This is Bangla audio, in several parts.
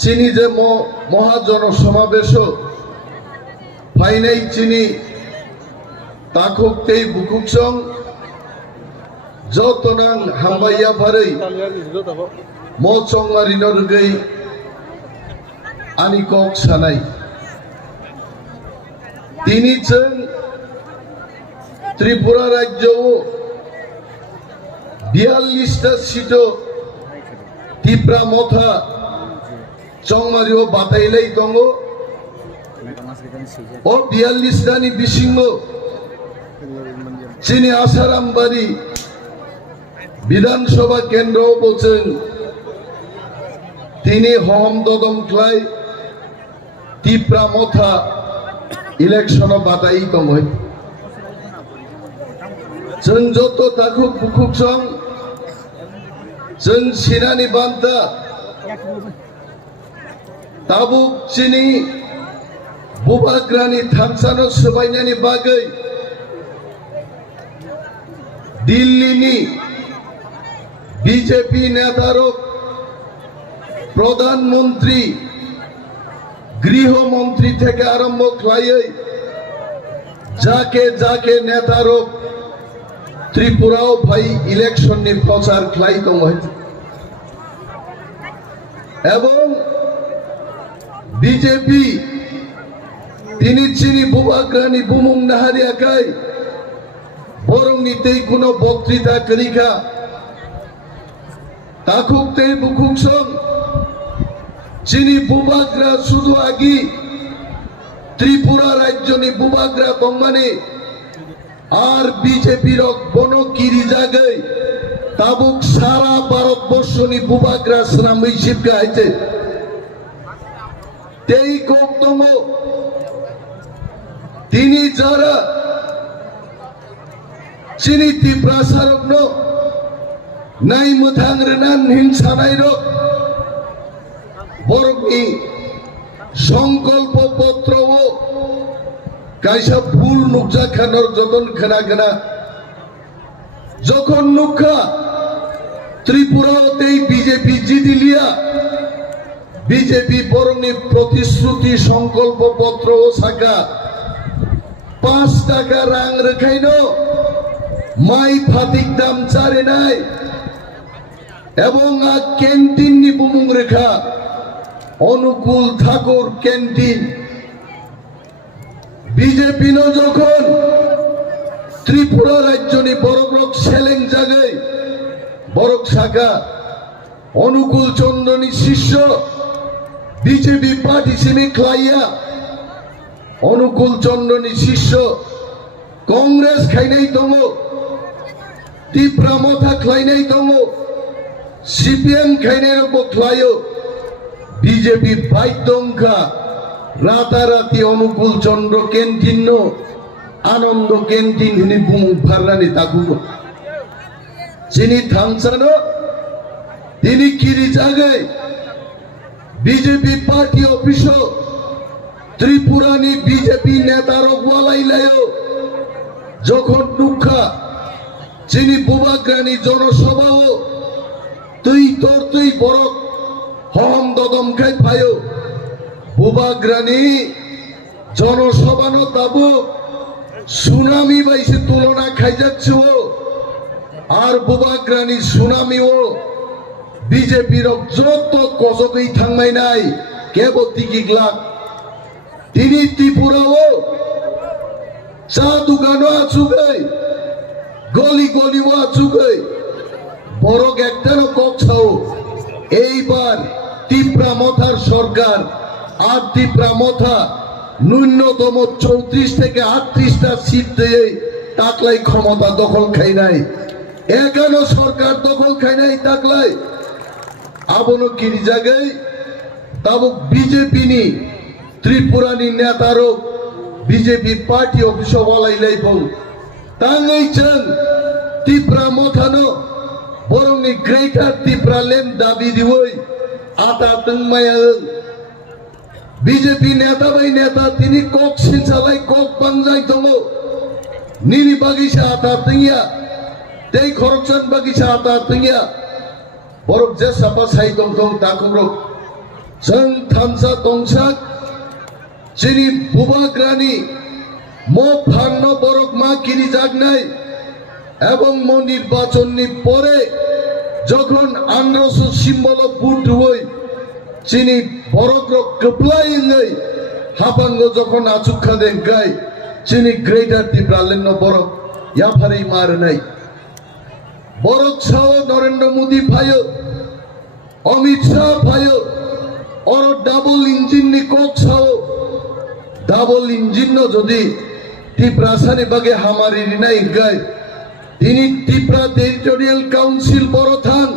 চিনি যে মহাজন সমাবেশ ফাইনাই চিনি তাকুক তেই বুকুকসং যতনাং হামবাইয়া ভারৈ মচংমারিনর গৈ আনি কক সানাই তিনি जों त्रिपुरा राज्य 42টা সিট টিপ্রা মথা চংমারিও বাতাইলাই দङ ও 42টানি বিসিঙ্গ চিনি আসারামবাড়ি বিধানসভা কেন্দ্র বলছেন তিনি হম দদম ক্লাই টিপ্রা মথা ইলেকশন বাতাই দङ जों যত তাকুক বুকুক সং जों सिनानि बान्ता ताबुक चिनी बुबाग्रानि थांसानो सोबायनायनि बागै दिल्लीनि बीजेपी नेतारक प्रधानमंत्री गृहमंत्री থেকে আরম্ভ খাইयै যাকে যাকে নেতারক त्रिपुराओ भाई इलेक्शन नि प्रचार खाई दङ এবং বিজেপি তিনি চিনি বুবাগ্রানি বুমুং নাহারিয়াকাই বরংনিতেই কোনো বক্তৃতা করিকা তাকুকতেই বুকুকসং চিনি বুবাগ্রা শুধু আগি ত্রিপুরা রাজ্যনি বুবাগ্রা দংমানি আর বিজেপি রক বনকিরি জায়গায় তাবুক সারা ভারতবর্ষনি বুবাগ্রা শ্রামী শিবকা আইছে তেই কৌতম তিনি যারা চিনি ত্রিপুরা সারগ্ন নাই মোথাং রেনান হিংসানাই রক বরংনি সংকল্প পত্র ও কাইসা ভুল নুকজা খানোর যতন খানা খানা যখন নুখা ত্রিপুরাতেই বিজেপি জিতিলিয়া বিজেপি বরংনি প্রতিশ্রুতি সংকল্প পত্র ও সাকা 5 টাকা রাং রেখাইন মাই ফাতিক দাম চারে নাই এবং ক্যান্টিন নি বুমুং রেখা অনুকূল ঠাকুর ক্যান্টিন বিজেপি যখন ত্রিপুরা রাজ্যনি বড়গ্রক সেলেং জায়গায় বড়ক শাখা অনুকূল চন্দ্রনী শিষ্য বিজেপি পার্টি সিমি খাইয়া অনুকূল চন্দ্রনী শিষ্য কংগ্রেস খাইনাই দङ ত্রিপুরা মথা খাইনাই দङ সিপিএম খাইনাই রকম খাইও বিজেপি বাইদংখা রাতারাতি অনুকূল চন্দ্র ক্যান্টিন আনন্দ ক্যান্টিন হিনি বুমুং ফাররানি তাকুক চিনি থাংসানো তিনি কিরি জায়গায় বিজেপি পার্টি অফিস ত্রিপুরানি বিজেপি নেতার ওয়ালাইলায়ও যখন নুখা চিনি বুবাগ্রানি জনসভাও তুই তোর তুই বড় হম দদম খাই পায়ো বুবাগ্রানি জনসভানো তাবু সুনামি বাইসে তুলনা খাই যাচ্ছে ও আর বুবাগ্রানি সুনামি ও বিজেপির যত কজকেই থাংমাই নাই কেবল তিকিগলাক তিনি ত্রিপুরাও চা দোকানও আছুগৈ গলি গলিও আছুগৈ বড় একটানো কক্সাও এইবার ত্রিপুরা মথার সরকার আর ত্রিপুরা মথা ন্যূনতম 34 থেকে 38টা সিট দিয়ে তাকলাই ক্ষমতা দখল খাই নাই এখানো সরকার দখল খাই নাই তাকলাই আবনো কিরি জায়গায় তাবুক বিজেপি নি ত্রিপুরানি নেতারও বিজেপি পার্টি অফিস ওয়ালাইলাই বল তাঙ্গাই চান ত্রিপুরা মথানো বরংনি গ্রেটার ত্রিপুরা লেন দাবি দিবই আতা তংমায়া বিজেপি নেতা বাই নেতা তিনি কক সিলসালাই কক বাংজাই দङ নিরি বাগিচা আতা তংয়া তেই খরকচান বাগিচা আতা তংয়া borok je sapa sai tong tong takubrok jeng thamsa tongsak chini bubagrani mo phanno borok ma kini jagnai এবং মো নির্বাচনী পরে যখন 1800 সিম্বল বুট হই চিনি বড়গ্রক কপ্লাই নেই হাপাঙ্গ যখন আচুক্ষা দেন গাই চিনি গ্রেটার ত্রিপুরালেন বড়ক ইয়াফারেই মার নাই বড়ক ছাও নরেন্দ্র মোদী ভাই অমিত শাহ ভাই ওর ডাবল ইঞ্জিন নি কক ছাও ডাবল ইঞ্জিন যদি ত্রিপুরাসানি বাগে হামারি নাই গাই তিনি ত্রিপুরা টেরিটোরিয়াল কাউন্সিল বড় থান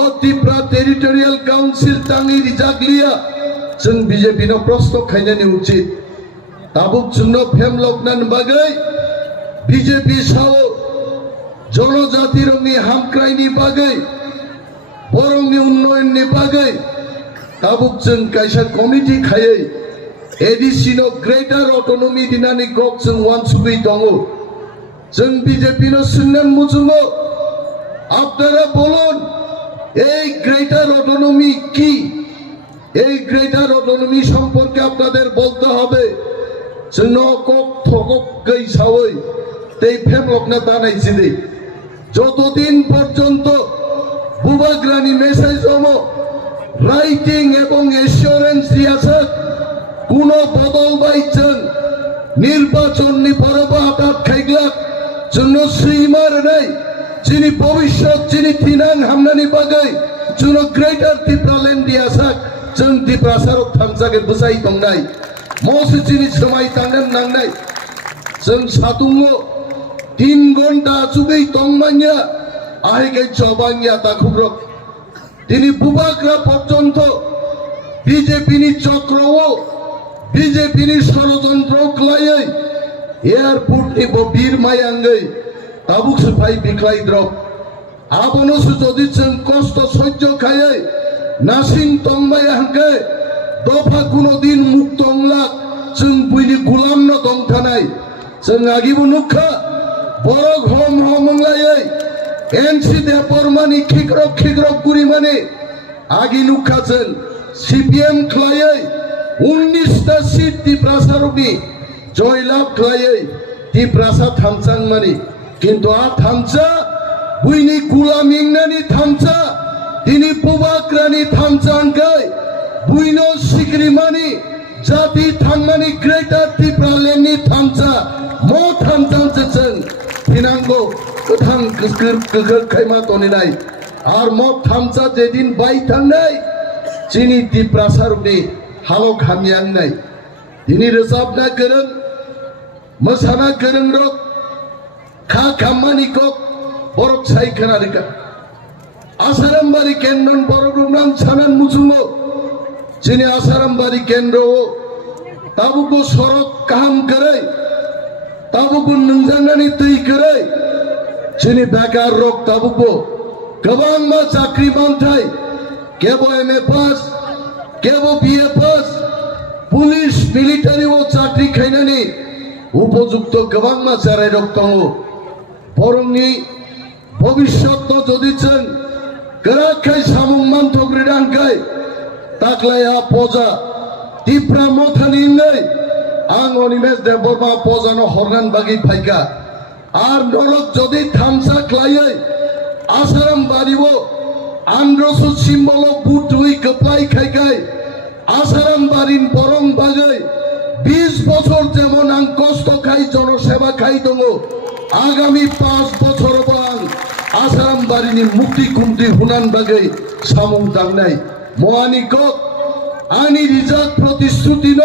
ও ত্রিপুরা টেরিটোরিয়াল কাউন্সিল টাঙ্গি রিজাগলিয়া जों বিজেপি नो प्रश्न खायनानि उचित ताबुक जोंनो फेमलकनान बागै বিজেপি साव जनजाति रंगनि हामक्रायनि बागै बरंनि उन्नयननि बागै ताबुक जों कायसा कमिटि खायै एडिसिनो ग्रेटार अटोनमी दिनानि गक जों वानसुगै दङ जों বিজেপি नो सुननान मुजुङो আপনারা বলুন এই গ্রেটার অটোনমি কি এই গ্রেটার অটোনমি সম্পর্কে আপনাদের বলতে হবে जोंनो কক থকক গইসাওই তেই ফেমলকনা দানাইছি দে যতদিন পর্যন্ত বুবাগ্রানি মেসেজ জমো রাইটিং এবং এসিওরেন্স দিয়াছে কোন বদল বাইছেন নির্বাচন নি পরবা আটাত খাইগলা জন্য শ্রীমার নাই যিনি ভবিষ্যৎ যিনি তিনাং হামনানি বাগৈ জন্য গ্রেটার ত্রিপুরালেন্ড দিয়াছাক जों ত্রিপুরাসার থামসাকে বুঝাই দংনাই মসি যিনি সময় তাঙ্গেন নাংনাই जों সাতুঙ্গো 3 ঘন্টা চুগৈ তংমানিয়া আহেগে জবানিয়া তাকুব্রক তিনি বুবাগ্রা পর্যন্ত বিজেপি নি চক্রও বিজেপি নি ষড়যন্ত্র ক্লাयै এয়ারপোর্ট নি বীর মায়াঙ্গৈ তাবুক সুফাই বিক্লাই দ্রব আবনসু যদি जों কষ্ট সহ্য খাयै নাসিং তংবাই হাঙ্কে দফা কোনদিন মুক্ত অংলাক जों বুইনি গুলাম ন দংথানাই जों আগিবো নুখা বড় ঘম হমংলাयै এনসি দে পরমানি খিকরক গুরি মানে আগি নুখাছেন সিপিএম খ্লাयै 19টা সিট ত্রিপুরাসারনি জয়লাভ খ্লাयै ত্রিপুরাসা থামচাং মানি কিন্তু আ থামচা বুইনি গুলামিংনানি থামচা তিনি বুবাগ্রানি থামচাংকাই বুইনো সিকরিমানি জাতি থাংমানি গ্রেটার ত্রিপুরালেন্ডনি থামচা মো থামচাংচেন ফিনাঙ্গো কোথাং ককর খাইমা তনিনাই আর মো থামচা যেদিন বাই থাংনাই চিনি ত্রিপুরাসারনি হালো খামিয়াং নাই তিনি রোজাবনা গরং मोसाना गोरों रक खा खामानि कक बरक साइखाना रिका आसारामबारि केन्द्रन बरक नाम सानान मुजुङो जिनि आसारामबारि केन्द्र ताबुको सरक काहाम गरै ताबुको नंजांनानि दै गरै जिनि बेकार रक ताबुको गोबां मा चाकरि मानथाय केबो एमए पास केबो बिए पास पुलिस मिलिटारि ओ चाकरि खायनानि উপযুক্ত गोबां मानसियाराय रक दङ बरंनि भबिष्यत যদি जों गोराखाय सामुं मानथग्रिदांखाय ताक्लाया पजा टिप्रा मथानि नै आं अनिमेश देबबर्मा पजानो हरनान बागि फायका आर नरक যদি थामसा ख्लायै आसाराम बारिबो आन्द्रसु सिम्बल बुटुइ कप्लाय खायखाय आसाराम बारिन बरं बागै 20 বছর যেমন আং কষ্ট খাই জনসেবা খাই দङ আগামী 5 বছর বাং আসারাম বারিনি মুক্তি কুমতি হুনান বাগৈ সামুং দাংনাই মহানি কক আনি রিজাক প্রতিশ্রুতি ন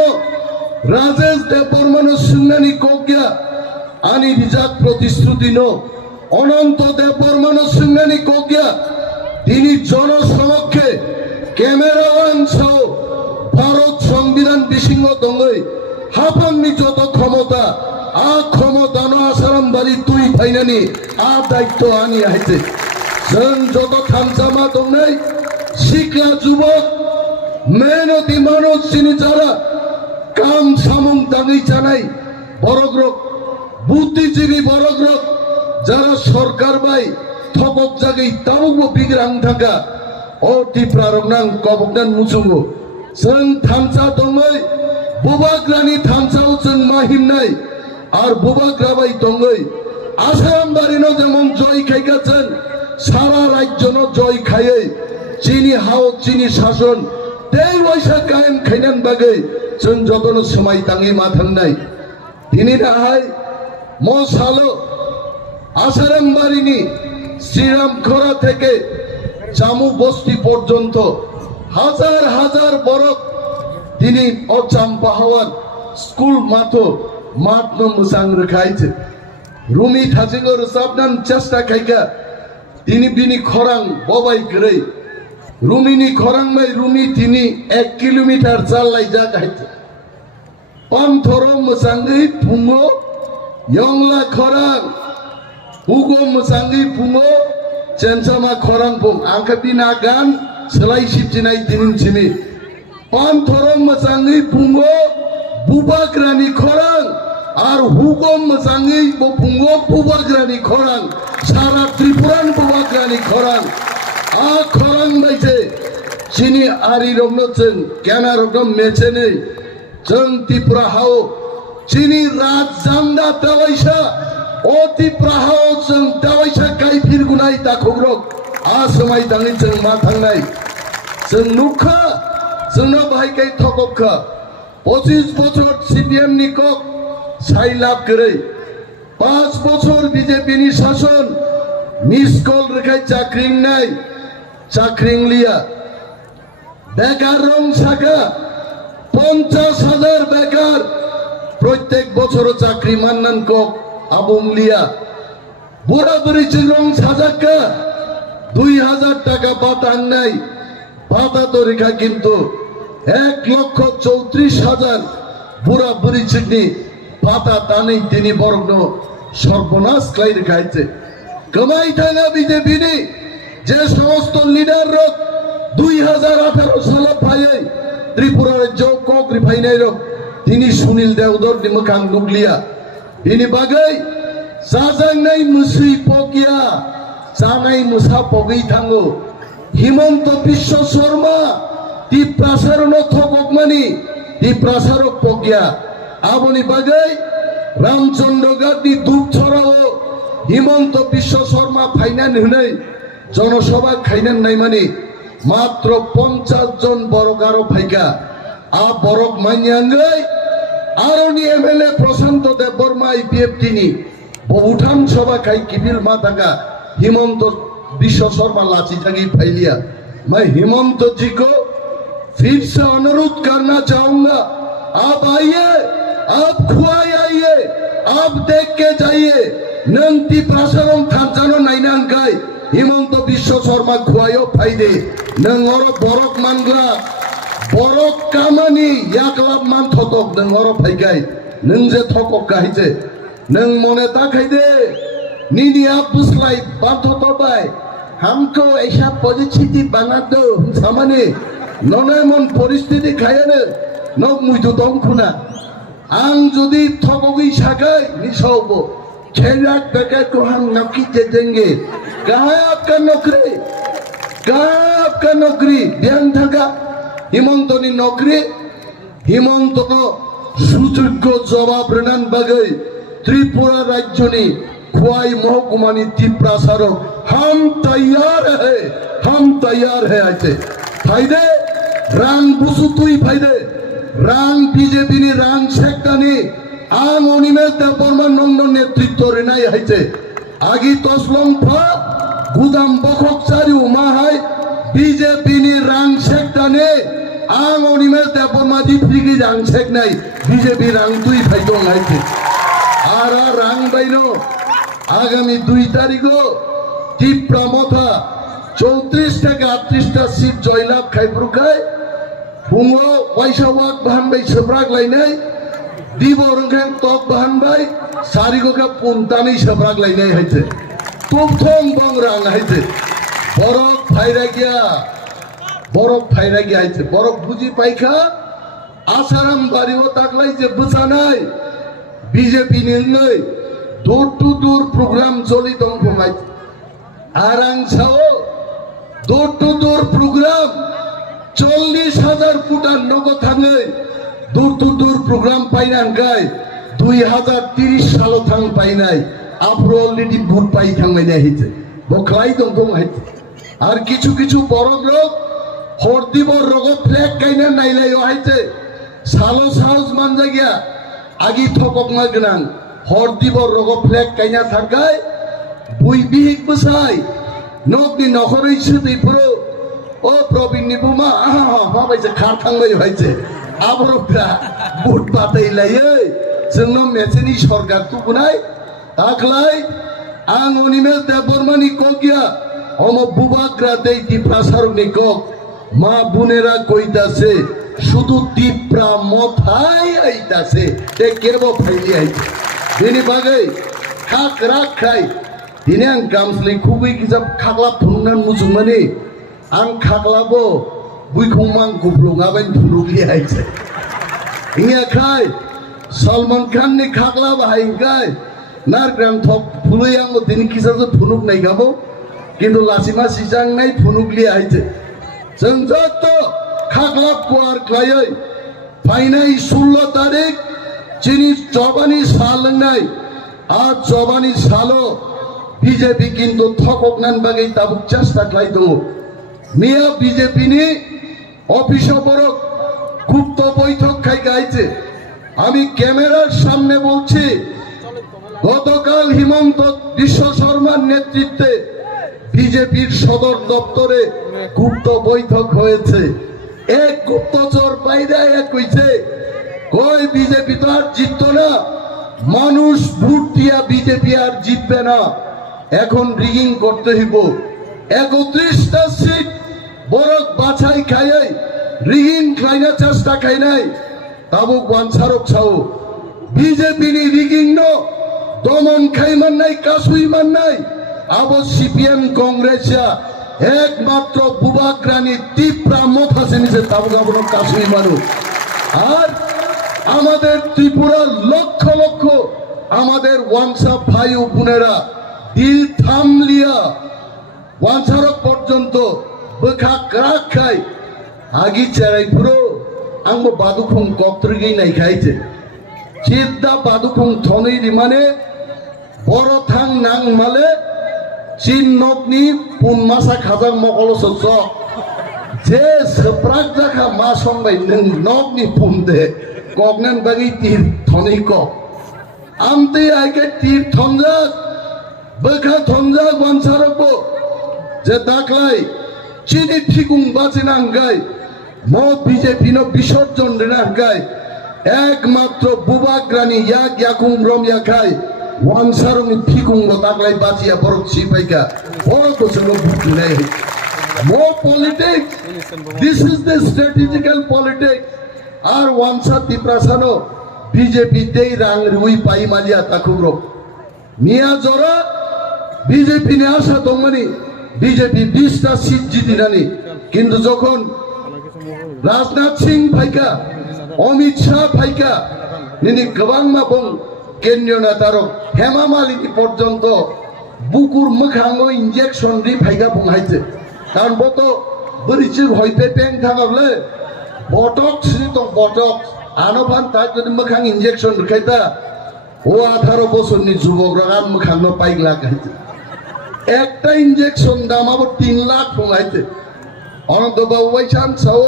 রাজেশ দেববর্মন সুন্নানি কগ্যা আনি রিজাক প্রতিশ্রুতি ন অনন্ত দেববর্মন সুন্নানি কগ্যা তিনি জনসমক্ষে ক্যামেরা অংশ ভারত সংবিধান বিসিংহ দङै हाफांनि যত ক্ষমতা आ ক্ষমতা ন आसाराम बारि तुइ फायनानि आ दायित्व आनि आइते जों যত थामसामा दङै सिख्ला जुबक मेहनती मानुस जिनि যারা কাম সামুং দাঙै जानाय বড়গ্রক বুদ্ধিজীবী বড়গ্রক যারা সরকার by thokok jagai tamubo bigrang thaka o tiprarok nang kobok dan musungo जों थामसा दङै बुबाग्रानि थामसायाव जों माहिमनाय आरो बुबाग्राबाय दङै आसामबारिनो जेमन जय खायगा जों सारा राज्यनो जय खायै जिनि हाव जिनि शासन देय वैसा कायम खायनान बागै जों जतनो समाय ताङै माथांनाय दिनै दाहाय म सालो आसामबारिनि श्रीरामखोरा থেকে জামু বস্তি পর্যন্ত হাজার হাজার বরফ তিনি অচাম পাহাওয়ার স্কুল মাথো মাতনো মুসাং রেখাইছে রুমি থাজিগো রসাবনান চেষ্টা খাইকা তিনি বিনি খরাং ববাই গরে রুমিনি খরাং মাই রুমি তিনি 1 কিলোমিটার চালাই যা গাইছে পান্থর মুসাঙ্গি ফুঙ্গো ইয়ংলা খরাং হুগো মুসাঙ্গি ফুঙ্গো চেনসামা খরাং ফুং আংকা বিনা গান selai sipcinai tinin sini panthorong masangi pungo bubagrani khorang ar hugom masangi bo pungo bubagrani khorang sara tripuran bubagrani khorang a khorang baise sini ari rogno cheng kyana rogno mechene cheng tripura hao sini raj jangda tawaisa o tripura hao cheng tawaisa kai phir gunai ta khogrok आसमाय दाङै जों मा थांनाय जों नुखा जोंनो बाहायखाय थकबखा 25 বছর সিপিএম नि कक साइलाब गरै 5 বছর বিজেপি नि शासन मिस कल रेखाय चाकरिंनाय चाकरिंलिया बेकार रं साका 50,000 बेकार प्रत्येक বছর চাকরি মান্নান कक आबुंलिया बुरा बुरि रं साजाका 2000 টাকা ভাতা নাই ভাতা তো রেখা কিন্তু 1,34,000 বুড়া বুড়ি চিনি ভাতা টানেই তিনি বর্ণ সর্বনাশ খাই রেখাইছে কমাই থাকা বিজেপি নি যে সমস্ত লিডার 2018 সালে পায়ে ত্রিপুরার যোগ কক রিফাইনার তিনি সুনীল দেওদর নিমখাং নুকলিয়া তিনি বাগাই সাজাংনাই মুসি পকিয়া জানাই মুসা পগৈ থাঙ্গো হিমন্ত বিশ্ব শর্মা টিপ্রাসারণ থককমানি টিপ্রাসারক পগিয়া আবনি বাগৈ রামচন্দ্র গাদি দুপ ছড়াও হিমন্ত বিশ্ব শর্মা ফাইনান হनै জনসভা খাইনান নাই মানে মাত্র 50 জন বড়গারো ফাইকা আ বরক মাইয়াঙ্গৈ আরনি এমএলএ প্রশান্ত দেব বর্মা আইপিএফ তিনি বহুঠাম সভা খাই কিবিল মাতাকা हिमंत विश्व शर्मा लाची जागी फैलिया मैं हिमंत जी को फिर से अनुरोध करना चाहूंगा आप आइए आप खुआई आइए आप देख के जाइए नंती प्रसारम थाजानो नाइनांगाई हिमंत विश्व शर्मा खुआयो फाइदे नंगर बरक मानग्रा बरक कामानी याकलाब मान थतक नंगर फाइगाय नंग जे थकक गाइजे नंग मने ताखाइदे नीनी आप बुसलाई बात होता बाय हमको ऐसा परिस्थिति बना दो सामाने नने मन परिस्थिति खाया ने नक मुइतो दम खुना आं जदि थकगै सागै निसौबो खेलाक बेकार को हम नौकरी दे देंगे कहाँ है आपका नौकरी ध्यान थका हिमंत नि नौकरी हिमंत को सुयोग्य जवाब रेनान बागै त्रिपुरा राज्य नि खुआई महकुमानी टिप्रासारक हम तैयार है आइते फायदे रां बुसुतुई फायदे रां बीजेपी नि रां सेक्टानी आं अनिमेल देव बर्मा नंद नेतृत्व रेनाय आइते आगि तसलम फा गुदाम बखक चारि उमाहाय बीजेपी नि रां सेक्टानी आं अनिमेल देव बर्मा दिफ्रिगि रां सेकनाय बीजेपी रां तुई फायदों आइते आरा रां बायनो आगामी 2 तारिखो टिप्रा मथा 34 থেকে 38টা সিট জয়লাভ খাইব্রুখাই ফুङो वाइसावाक बाहानबाय सोब्राक लायनाय दिबरंखां तक बाहानबाय सारिगोखा पुनतानै सोब्राक लायनाय हायते तबथं बंग्रां हायते बरक फायरागिया हायते बरक बुजि पाइखा आसाराम बारियाव ताकलाय जे बुजानाय बीजेपी नि नै दूर टू दूर प्रोग्राम चली दं फंगाय আর আংসাও দূর টু দূর প্রোগ্রাম 40,000 ফুটার নগদ থাঙ্গে দূর টু দূর প্রোগ্রাম পাইনান গায় 2030 সাল থাং পাইনাই আপরো অলরেডি ভোট পাই থাঙ্গাই না হইছে বখলাই দং হইছে আর কিছু কিছু বড় লোক হরদিবর রগ ফ্ল্যাগ কাইনা নাইলাই হইছে সালো সাহস মানজা গিয়া আগি থকক না গনান হরদিবর রগ ফ্ল্যাগ কাইনা থাকায় বুই বিহিক বসাই নকনি নখরই সুদি পুরো ও প্রবীণ নিপুমা আহা বাইছে খার থাঙ্গাই হইছে আবরকরা ভোট পাতাই লাইয়ে जोंनो मेसेनि सरकार तुकुनाय ताखलाय आं अनिमेल देबबर्मानि कगिया अम बुबाग्रा दै दिप्रासारनि कक मा बुनेरा कइतासे शुधु दिप्रा मथाय आइतासे ते केरबो फाइलि आइते बेनि बागै खाक राखाय दिने आं गामस्लि खुबै किजाब खागला फुंनान मुजुमानि आं खागलाबो बुइखौ मां गुब्लुङाबाय फुरुगलि आइसे इया खाय सलमान खान ने खागला बाहायगाय नारग्राम थप फुलै आंबो दिनै किसाजो फुनुक नायगाबो किन्तु लासिमा सिजांनाय फुनुकलि आइजे जों जत खागला पुआर क्लायै फाइनाय 16 तारिख चिनि जबानि सालंनाय आ जबानि सालो बीजेपी किन्तु थककनान बागै दाबुक चेष्टा क्लाय दङ मिया बीजेपी नि अफिसो बरक गुप्त बैठक खाय गाइছে আমি ক্যামেরার সামনে বলছি গতকাল হিমন্ত বিশ্ব শর্মার নেতৃত্বে বিজেপির সদর দপ্তরে গুপ্ত বৈঠক হয়েছে এক গুপ্তচর বাইরে এক কইছে কই বিজেপি তো আর জিততো না মানুষ ভোট দিয়া বিজেপি আর জিতবে না এখন রিগিং করতে হইব 31টা সিট বরক বাছাই খায় রিগিং খাইনা চেষ্টা খাই নাই ताबुक वानसारक छाओ बीजेपी नि रिगिंग नो दमन खाइमान नाय कासुई मान नाय आबो सीपीएम कांग्रेस या एकमात्र बुबाग्रानी तीव्रा मथासे निचे ताबुक आबो कासुई मानु আর আমাদের ত্রিপুরা লক্ষ লক্ষ আমাদের ওয়ানসা ভাই ও বোনেরা দিল থামলিয়া ওয়ানসারক পর্যন্ত বখা ক্রাক খাই আগি চেরাই পুরো आंबो बादुखं कक्त्रगै नायखायजे सिद्दा बादुखं थनै रिमाने बर थां नां माले चिन नकनि पुनमासा खाजां मकलस ज जे सप्राक जाखा मा संबाय नों नकनि पुनदे कगनान बागै तीर थनै क आमते आइके तीर थनजा बखा थनजा गनसारबो जे दाखलाय चिनि थिगुं बाजिनांगाय मो बीजेपी नो विसर्जन रेनागाय एकमात्र बुबाग्रानी याक याकुं रम याखाय वानसारनि थिगुं तागलाय बाजिया बरक सिपाइका बरक जोंनो बुथुनाय मो politics this is the strategical politics आर वानसा तिप्रासानो बीजेपी दे रां रुई पाई मालिया ताकुग्रो मिया जरा बीजेपी ने आशा दंमानि बीजेपी 20টা সিট জিতিনানি কিন্তু যখন राजनाथ सिंह फाइका अमित शाह फाइका निनि गोबां माबं केन्द्रीय नेतारक हेमा मालिनी पर्यन्त बुकुर मोखाङाव इन्जेक्शन रि फाइका बुंहायजे कारण बतो बोरैसो हयते पें थाङावले बटक्स दं बटक्स आनोफान ता जदि मोखां इन्जेक्शन रखायता ओ 18 বছরनि যুবকরা मोखाङाव पाइगला गायजे একটা ইনজেকশন দামাবো 3 লাখ बुंहायजे अनंत बाबू वाइचान साओ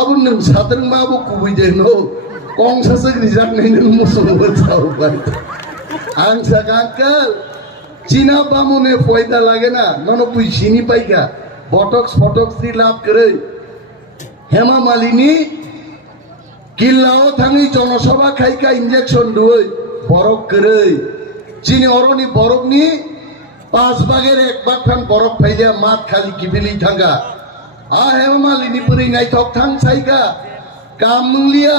अब नों साद्रं माबो कुबैदे नो कंसासे रिजाक नै नों मुसुबो साओ बाय आं सागांकल चीना बामुने फयदा लागेना ननो पुइसिनी पाइका बटक्स फटक्स रि लाभ करे हेमा मालिनी किल्लाओ थाङै जनसभा खाइका इन्जेक्शन दुय बरक करे चीनी अरनि बरकनि 5 भागेर 1 भाग खान बरक फाइलिया मात खालि किबिलि थांगा आ हेमा मालिनी पुरै नायथक थां साइका कामलिया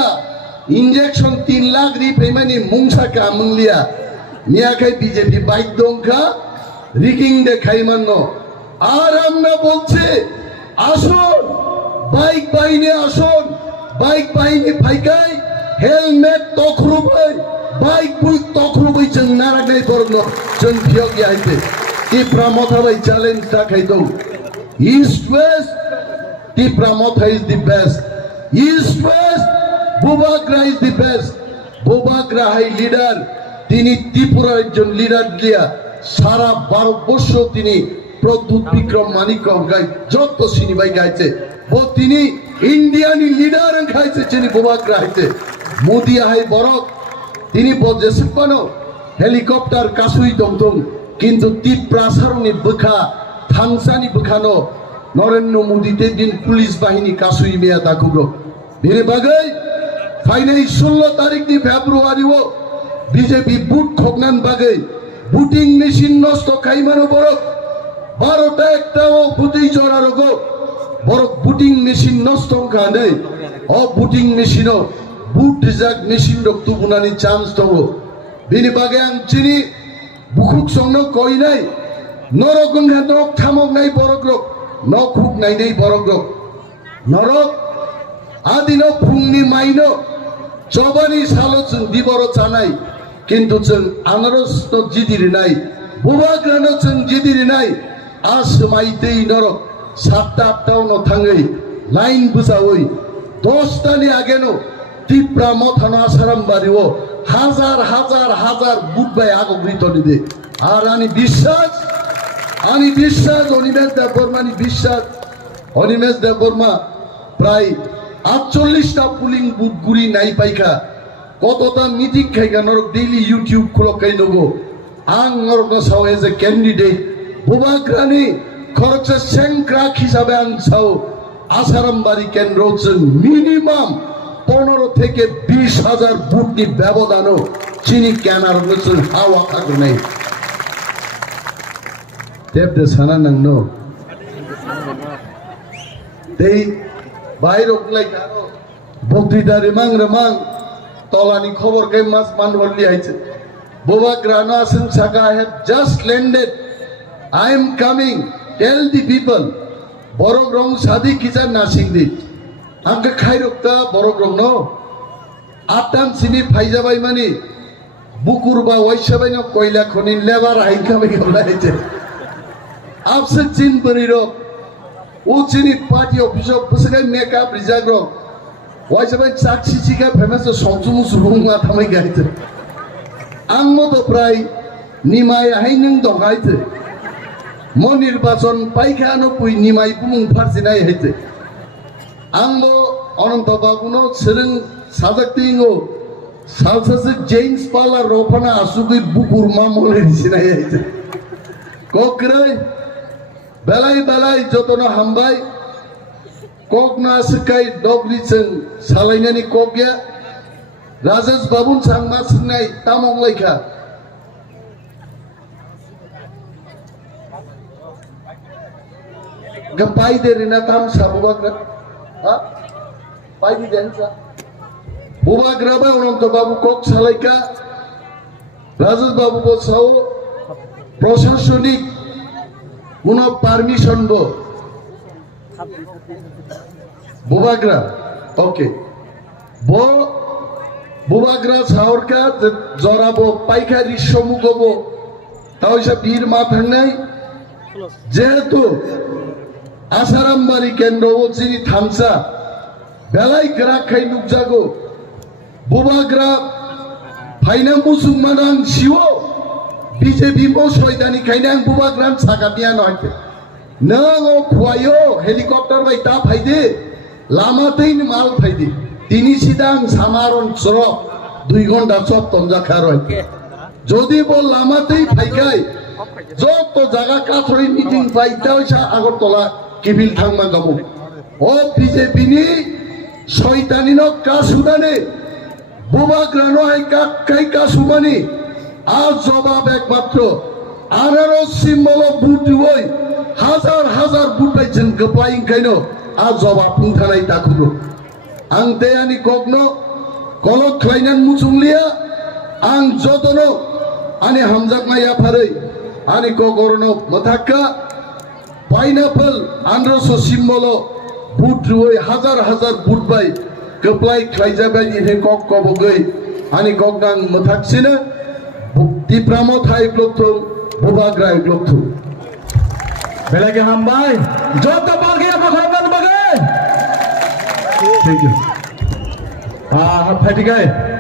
इंजेक्शन 3 लाख रि फैमानि मुंसा कामलिया मियाखाय बीजेपी बाइक दंखा रिगिं देखाइमानो আর আমরা বলছি আসুন বাইক বাহিনী আসুন বাইক বাহিনী ফাইকাই হেলমেট তখরুবাই বাইক বুই তখরুবাই जों नारागनाय बरनो जों भियाव याइते Tipramothai challenge takhaito. East West, Tipramotha is the best. East West, Bubagra is the best. Bubagra hai leader. Tini Tripura একজন লিডার দিয়া সারা ভারতবর্ষ তিনি প্রদ্যুৎ বিক্রম মানিকম গাই যত সিনেমাই গাইছে ও তিনি ইন্ডিয়ানি লিডার খাইছে যিনি বুবাগ্রা হাইছে মোদি হাই বরক তিনি বজেসিক বানো হেলিকপ্টার কাসুই দমদম কিন্তু তীব্রাসারণী বখা থানসানি বখানো নরেন্দ্র মোদিতে দিন পুলিশ বাহিনী কাসুই মেয়া দাকুগ্র বেরে বাগাই ফাইনাই 16 তারিখ দি ফেব্রুয়ারি ও বিজেপি বুট খগনান বাগাই বুটিং মেশিন নষ্ট খাইমানো বরক 12টা একটাও বুটিং জড়ার গো বরক বুটিং মেশিন নষ্ট খানে ও বুটিং মেশিনও বুট রিজার্ভ মেশিন রক্ত বুনানি চান্স দङ বিনি বাগে আं চিনি বুকুক সংনো কই নাই নরগং নরক থামক নাই বরক রক নখুক নাই নাই বরক রক নরক আদিনো ফুংনি মাইনো চবানি সালো जों দিবর চানাই কিন্তু जों আনারস তো জিদিরি নাই বুবাগ্রানো जों জিদিরি নাই আসমাই দেই নরক 7টা 8টাও ন থাঙ্গै লাইন বুঝাওই 10টানি আগেনো তীব্রামথানো আসারাম বাড়িও হাজার হাজার হাজার বুট বাই আগগ্রিত দিদে আর আনি বিশ্বাস অনিমেষ দেববর্মানি বিশ্বাস অনিমেষ দেববর্মা প্রায় 48টা পুলিং বুট গুড়ি নাই পাইকা কতটা মিটিং খাইকা নরক ডেইলি ইউটিউব খুলকাই নগো আং নরক সাও এজ এ ক্যান্ডিডেট বুবাগ্রানি খরচা সেংক্রাক হিসাবে আং সাও আসারামবাড়ি কেন্দ্র মিনিমাম 15 থেকে 20,000 বুটনি ব্যবধানও চিনি কেনার নতুন হাওয়া থাকবে নাই দেবদে সানা নাংনো দেই বাইরক লাই কারো বক্তৃতারে মাং তলানি খবর কে মাস মান হলি আইছে বুবাগ্রানো আসেন সাকা I have just landed I am coming tell the people বড় রং সাদি কিচা নাসিং দি आंखो खायरक्ता बरक रंग न आटान सिनि फाइजाबाय मानि बुकुरबा वाइसाबाय न कयला खनि लेबार हाइखाबाय गलायते आपसे चिन बरि रक उ चिनि पार्टी ऑफिस ऑफ बसगाय मेकअप रिजाग रक वाइसाबाय साक्षी चिका फेमस संसुमु सुबुंगा थामाय गायते आं मतो प्राय निमाय हाय नों दगायते म निर्वाचन पाइखानो पुइ निमाय बुमुं फारसिनाय हायते आंबो अनंत बाबुनो सोलों साजाक्तिंगो सालसासे जेम्स पार्लार रफाना आसुगै बुकुर मा मले दिसिनाय आइते कक्रै बेलाय जतनो हामबाय ककना सकाय डगरिजों सालायनानै ककया राजेश बाबुन सांमा सोंनाय तामंलायखा गपाय देरिना ताम साबुबाग्रा पाइबी देनसा बुबाग्राबा अनंत बाबू कक सालायका राजेश बाबू को साओ प्रशासनिक कोनो पारमिशन बो बुबाग्रा ओके बो बुबाग्रा सावरका जराबो पाइखारि समूहबो तावसा बीर मा थांनाय जेहेतु आसारामबाड़ी केंद्र चिनी थामसा बेलाय ग्राखाय नुकजागो बुबाग्रा फाइना मुसुलमान आं सिवो बीजेपी मो सयदानी खायनो आं बुबाग्रान सागादिया नयते नों खुवायो हेलिकप्टर बाय ता फायदे लामातैन माल फायदे तिनि सिदां सामारन सरक 2 घंटा सब तंजाखा रय যদি বল লামাতেই ফাইকাই যত জায়গা কাছরি মিটিং পাইতাইছা আগরতলা কিবিল থাংমা গাবো ও বিজেপি নি শয়তানি ন কাসুদানে বুবাগ্রানো আই কাই কাসুমানি আজ জবাব একমাত্র আনারো সিম্বল বুট হই হাজার হাজার বুট পাইছেন গপাইং কাইনো আজ জবাব পুংখানাই তাকুরো আং দেয়ানি কগনো কলক খ্লাইনান মুসুংলিয়া आं जतनो आनी हमजाक माया फारै आनी कगरनो मथाक्का पाइनापल आंद्रसो सिम्बलो बुट रुय हजार हजार बुट बाय गप्लाय ख्लाइजाबाय इहे कक कबगै आनी कगनां मथाक्सिनो तिप्रामो Thai ब्लकथु बुबाग्राय ब्लकथु Pelagi hambai, jota bagi apa korban bagi? Thank you. Fighting guy.